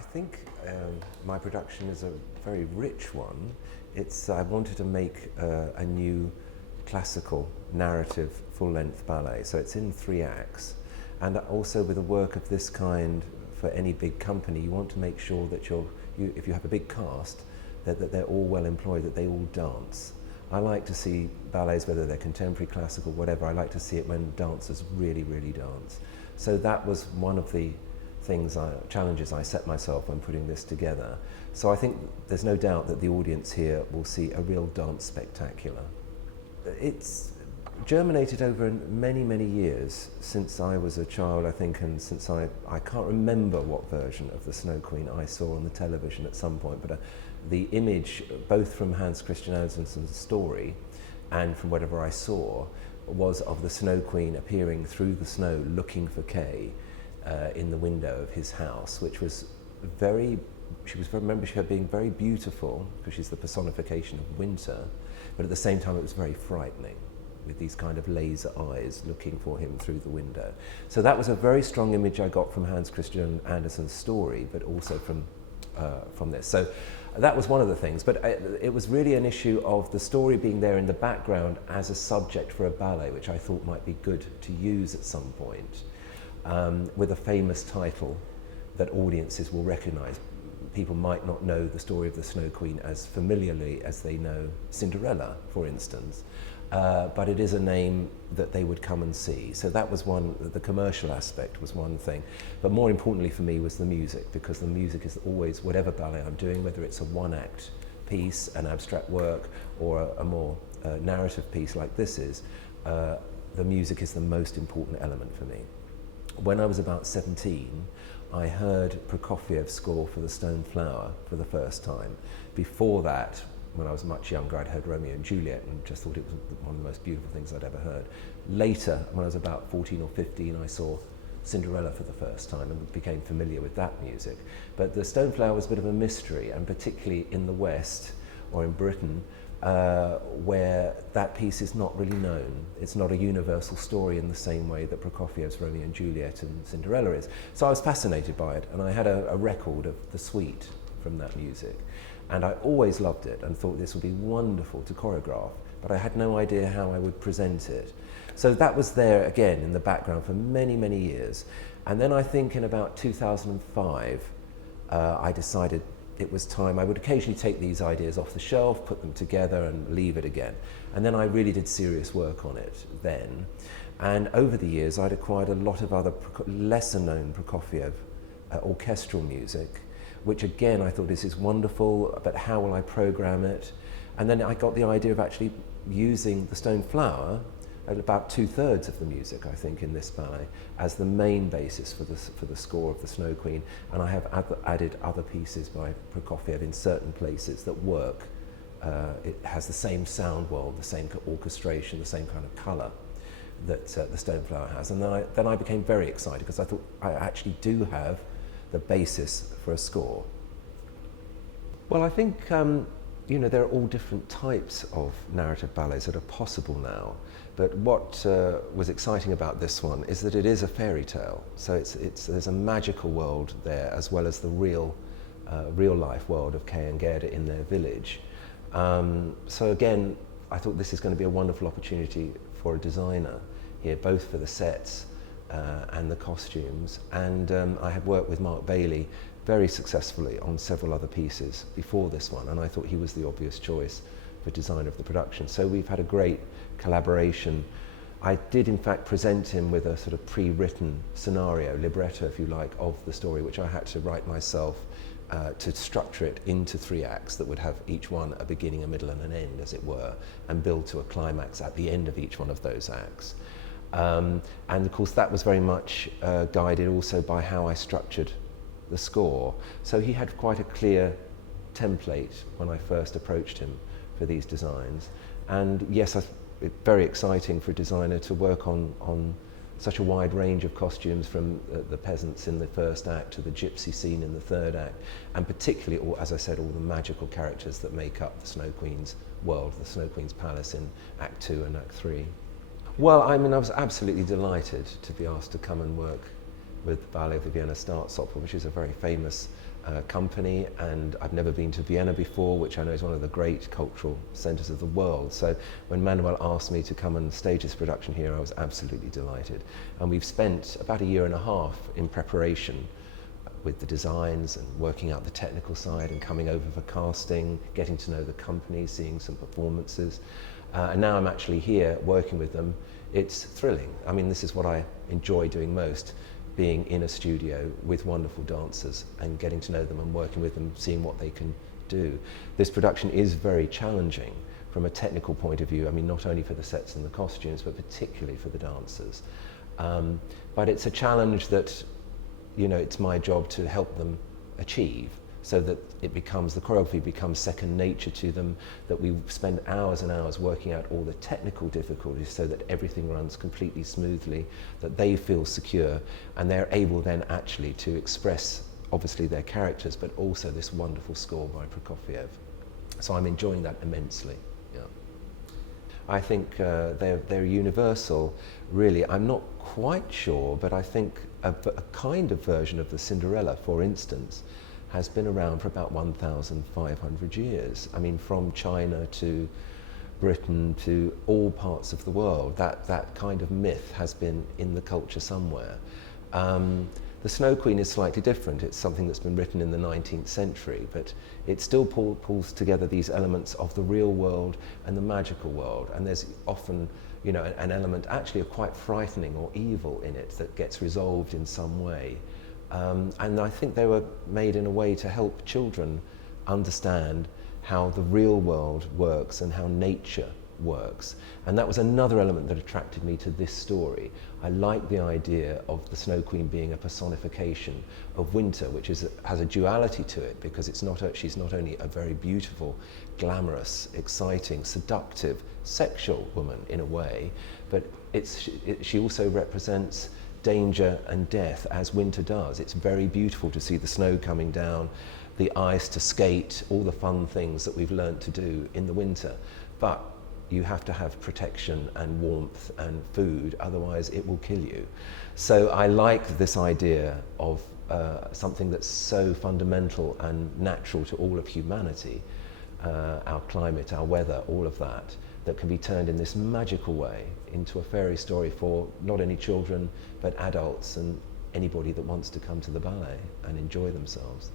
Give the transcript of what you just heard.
I think my production is a very rich one. I wanted to make a new classical narrative full-length ballet, so it's in 3 acts. And also with a work of this kind, for any big company, you want to make sure that if you have a big cast, that they're all well employed, that they all dance. I like to see ballets, whether they're contemporary, classical, whatever, I like to see it when dancers really, really dance. So that was one of the challenges I set myself when putting this together. So I think there's no doubt that the audience here will see a real dance spectacular. It's germinated over many, many years since I was a child, I think, and since I can't remember what version of the Snow Queen I saw on the television at some point, but the image, both from Hans Christian Andersen's story and from whatever I saw, was of the Snow Queen appearing through the snow looking for Kay in the window of his house, which was remember her being very beautiful because she's the personification of winter, but at the same time it was very frightening, with these kind of laser eyes looking for him through the window. So that was a very strong image I got from Hans Christian Andersen's story, but also from this. So that was one of the things, but it was really an issue of the story being there in the background as a subject for a ballet, which I thought might be good to use at some point, with a famous title that audiences will recognize. People might not know the story of the Snow Queen as familiarly as they know Cinderella, for instance. But it is a name that they would come and see. So that was one, the commercial aspect was one thing. But more importantly for me was the music, because the music is always, whatever ballet I'm doing, whether it's a 1-act piece, an abstract work, or a more narrative piece like this is, the music is the most important element for me. When I was about 17, I heard Prokofiev's score for The Stone Flower for the first time. Before that, when I was much younger, I'd heard Romeo and Juliet and just thought it was one of the most beautiful things I'd ever heard. Later, when I was about 14 or 15, I saw Cinderella for the first time and became familiar with that music. But The Stone Flower was a bit of a mystery, and particularly in the West, or in Britain, where that piece is not really known. It's not a universal story in the same way that Prokofiev's Romeo and Juliet and Cinderella is. So I was fascinated by it, and I had a record of the suite from that music. And I always loved it and thought this would be wonderful to choreograph, but I had no idea how I would present it. So that was there again in the background for many, many years. And then I think in about 2005, I decided it was time. I would occasionally take these ideas off the shelf, put them together and leave it again. And then I really did serious work on it then. And over the years, I'd acquired a lot of other lesser known Prokofjew orchestral music, which again, I thought this is wonderful, but how will I program it? And then I got the idea of actually using The Stone Flower, at about 2/3 of the music, I think, in this ballet, as the main basis for the score of the Snow Queen. And I have added other pieces by Prokofjew in certain places that work. It has the same sound world, the same orchestration, the same kind of colour that the Stone Flower has. And then I became very excited, because I thought I actually do have the basis for a score. Well, I think there are all different types of narrative ballets that are possible now, but what was exciting about this one is that it is a fairy tale. So there's a magical world there, as well as the real life world of Kay and Gerda in their village. So again, I thought this is going to be a wonderful opportunity for a designer here, both for the sets and the costumes. And I had worked with Mark Bailey very successfully on several other pieces before this one, and I thought he was the obvious choice for designer of the production. So we've had a great collaboration. I did in fact present him with a sort of pre-written scenario, libretto if you like, of the story, which I had to write myself to structure it into 3 acts that would have each one a beginning, a middle and an end, as it were, and build to a climax at the end of each one of those acts. And of course that was very much guided also by how I structured the score. So he had quite a clear template when I first approached him for these designs. And yes, it's very exciting for a designer to work on such a wide range of costumes, from the peasants in the first act to the gypsy scene in the third act, and particularly, as I said, all the magical characters that make up the Snow Queen's world, the Snow Queen's palace in Act 2 and Act 3. Well, I mean, I was absolutely delighted to be asked to come and work with the ballet of the Wiener Staatsballett, which is a very famous company, and I've never been to Vienna before, which I know is one of the great cultural centres of the world. So when Manuel asked me to come and stage this production here, I was absolutely delighted. And we've spent about a year and a half in preparation with the designs and working out the technical side and coming over for casting, getting to know the company, seeing some performances. And now I'm actually here working with them. It's thrilling. I mean, this is what I enjoy doing most, being in a studio with wonderful dancers and getting to know them and working with them, seeing what they can do. This production is very challenging from a technical point of view. I mean, not only for the sets and the costumes, but particularly for the dancers. But it's a challenge that, you know, it's my job to help them achieve, so that it becomes, the choreography becomes second nature to them, that we spend hours and hours working out all the technical difficulties so that everything runs completely smoothly, that they feel secure, and they're able then actually to express obviously their characters, but also this wonderful score by Prokofjew. So I'm enjoying that immensely. Yeah. I think they're universal, really. I'm not quite sure, but I think a kind of version of the Cinderella, for instance, has been around for about 1,500 years. I mean, from China to Britain to all parts of the world, that kind of myth has been in the culture somewhere. The Snow Queen is slightly different. It's something that's been written in the 19th century, but it still pulls together these elements of the real world and the magical world. And there's often, you know, an element actually of quite frightening or evil in it that gets resolved in some way. And I think they were made in a way to help children understand how the real world works and how nature works. And that was another element that attracted me to this story. I like the idea of the Snow Queen being a personification of winter, which has a duality to it, because she's not only a very beautiful, glamorous, exciting, seductive, sexual woman in a way, but she also represents danger and death, as winter does. It's very beautiful to see the snow coming down, the ice to skate, all the fun things that we've learnt to do in the winter. But you have to have protection and warmth and food, otherwise it will kill you. So I like this idea of something that's so fundamental and natural to all of humanity, our climate, our weather, all of that, that can be turned in this magical way into a fairy story for not only children, but adults and anybody that wants to come to the ballet and enjoy themselves.